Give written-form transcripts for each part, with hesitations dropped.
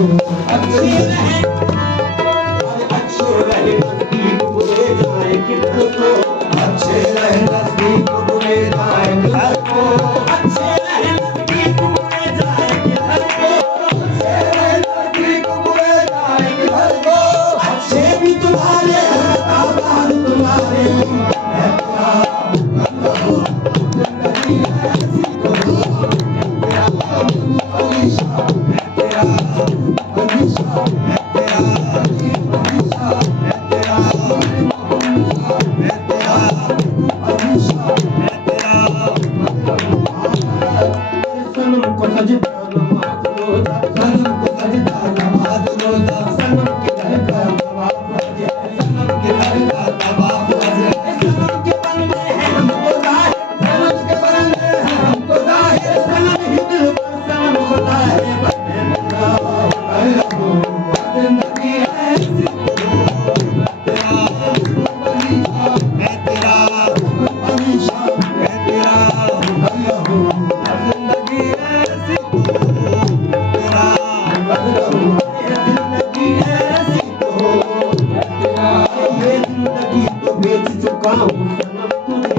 अच्छे रहे अच्छे रहे नजदीक बुरे जाए किधर को अच्छे रहे नजदीक बुरे जाए किधर को अच्छे रहे नजदीक बुरे जाए किधर को अच्छे रहे नजदीक बुरे जाए किधर को अच्छे भी तुम्हारे आबाद तुम्हारे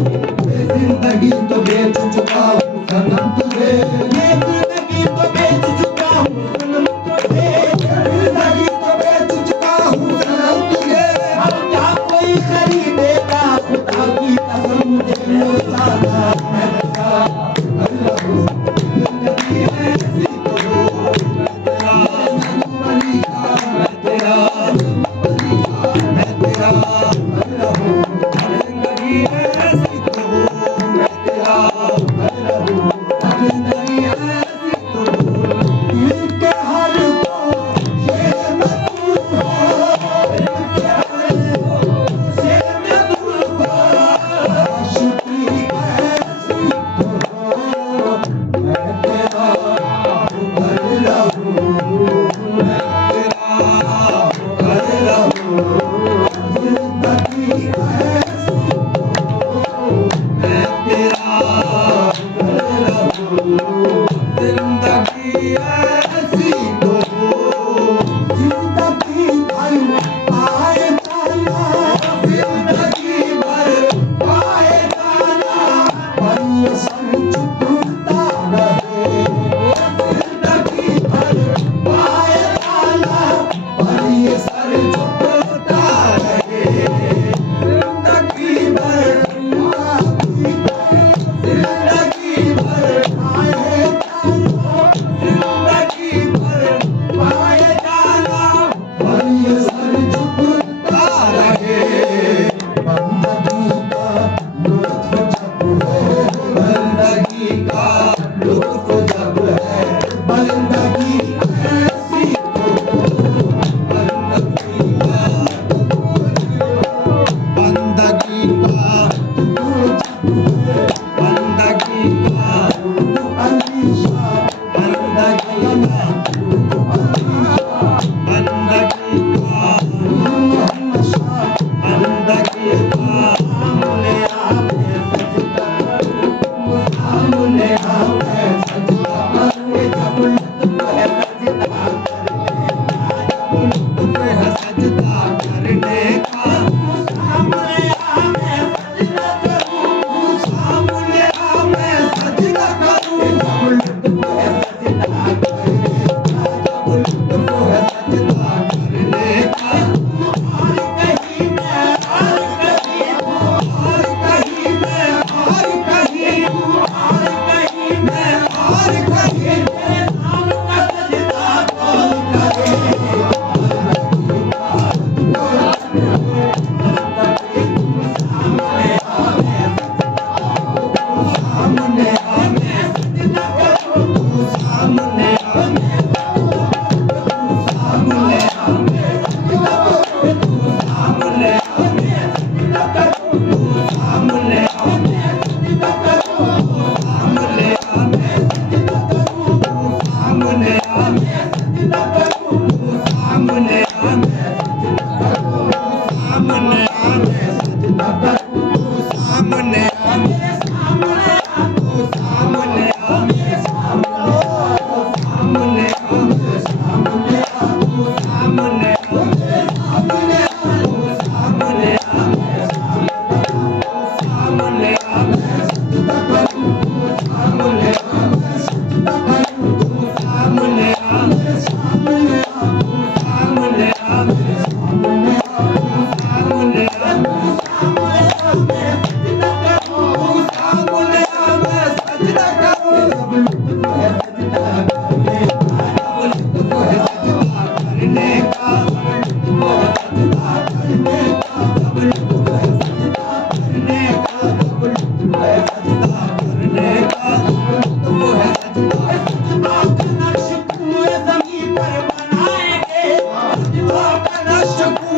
जिंदगी तो बेच चुका हूँ सनम तुझे ये जिंदगी तो बेच चुका हूँ सनम तुझे जिंदगी तो बेच चुका हूँ सनम तुझे अब क्या कोई खरीदेगा खुदा की कसम मुझे मिलता है जिंदगी ऐसी तो तेरा वली का मैं तेरा वली का मैं तेरा जिंदगी ऐसी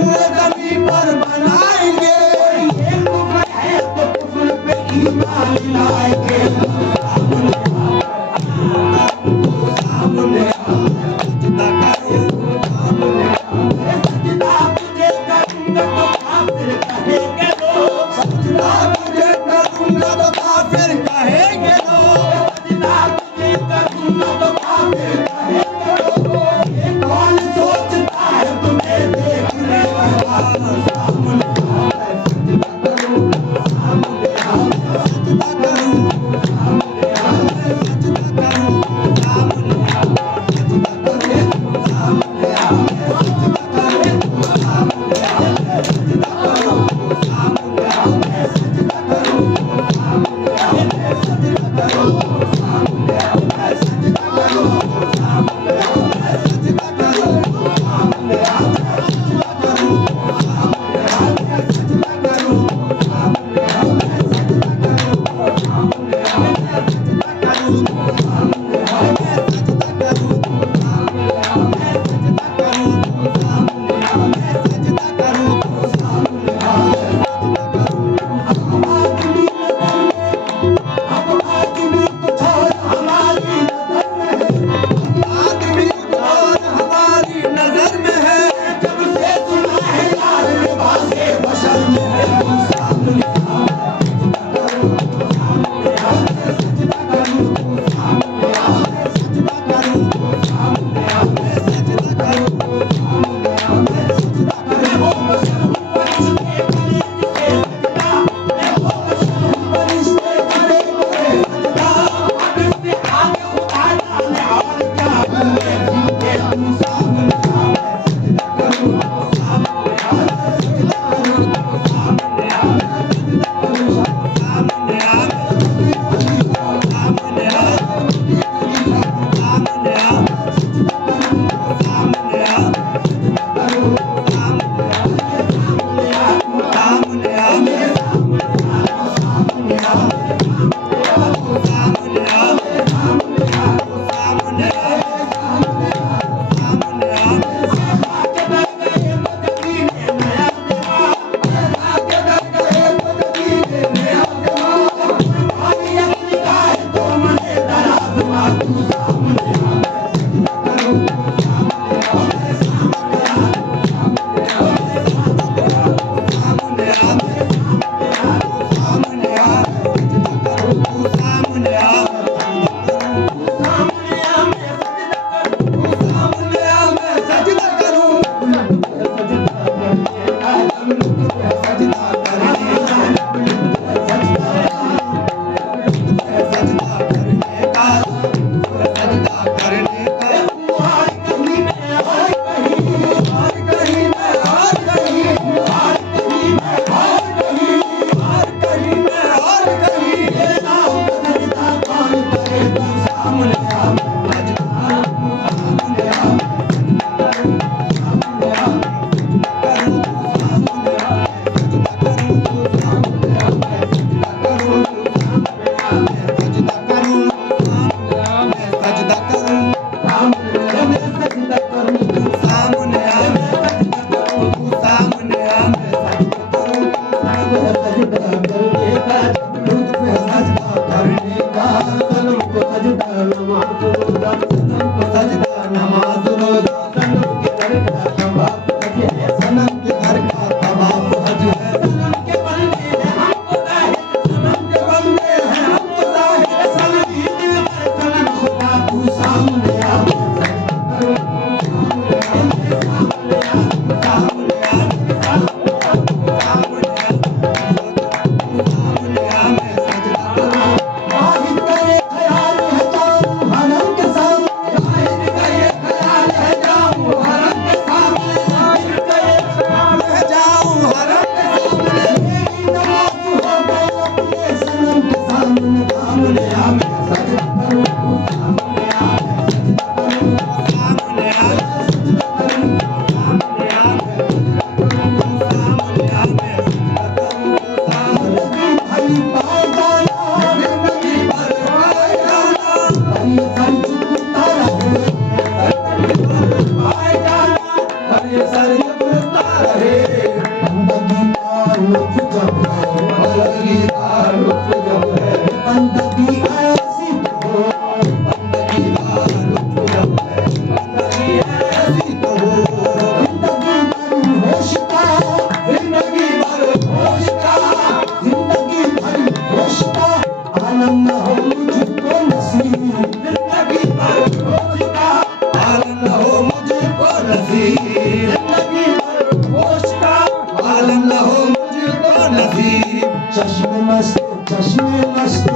जमीन पर बनाएंगे, ये कुफ्र है तो कुफ्र पे ईमान लाएंगे। सामने सजदा करो, सजदा तुझे करूंगा तो काफिर कहेंगे लोग, सजदा तुझे करूंगा तो काफिर कहेंगे लोग, सजदा तुझे करूंगा तो काफिर कहेंगे लोग। ये कौन सोचता है तुम्हें देखने वाला, सामने सजदा करो, सामने सजदा करो, सामने सजदा करो, सामने सजदा करो, चश्मे मस्त